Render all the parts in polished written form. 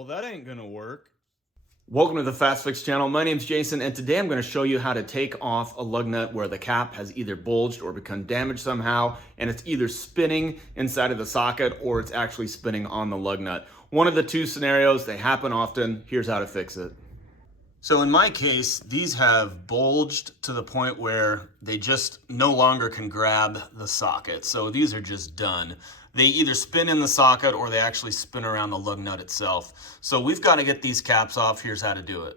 Well, that ain't gonna work. Welcome to the Fast Fix channel. My name's Jason, and today I'm going to show you how to take off a lug nut where the cap has either bulged or become damaged somehow, and it's either spinning inside of the socket or it's actually spinning on the lug nut. One of the two scenarios, they happen often. Here's how to fix it. So in my case, these have bulged to the point where they just no longer can grab the socket. So these are just done. They either spin in the socket or they actually spin around the lug nut itself. So we've got to get these caps off. Here's how to do it.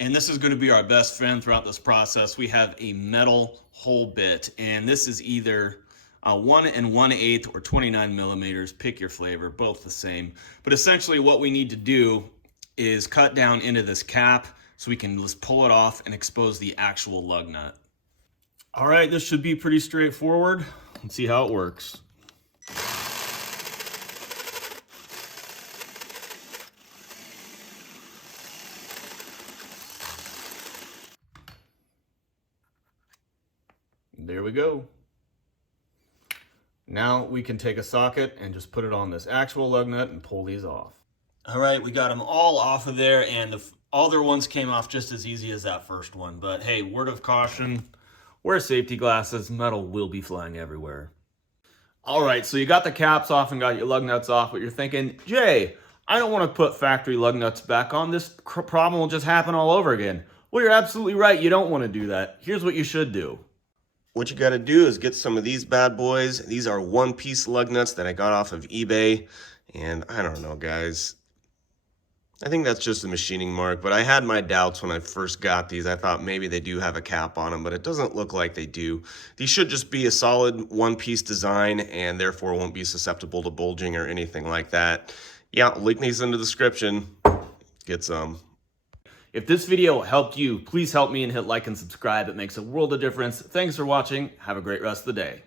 And this is going to be our best friend throughout this process. We have a metal hole bit, and this is either 1 1/8 or 29 millimeters. Pick your flavor, both the same. But essentially what we need to do is cut down into this cap so we can just pull it off and expose the actual lug nut. All right, this should be pretty straightforward. Let's see how it works. There we go. Now we can take a socket and just put it on this actual lug nut and pull these off. All right, we got them all off of there, and the other ones came off just as easy as that first one. But hey, word of caution, wear safety glasses. Metal will be flying everywhere. All right, so you got the caps off and got your lug nuts off, but you're thinking, Jay, I don't want to put factory lug nuts back on. This problem will just happen all over again. Well, you're absolutely right. You don't want to do that. Here's what you should do. What you got to do is get some of these bad boys. These are one-piece lug nuts that I got off of eBay. And I don't know, guys. I think that's just a machining mark, but I had my doubts when I first got these. I thought maybe they do have a cap on them, but it doesn't look like they do. These should just be a solid one-piece design and therefore won't be susceptible to bulging or anything like that. Yeah, link these in the description. Get some. If this video helped you, please help me and hit like and subscribe. It makes a world of difference. Thanks for watching. Have a great rest of the day.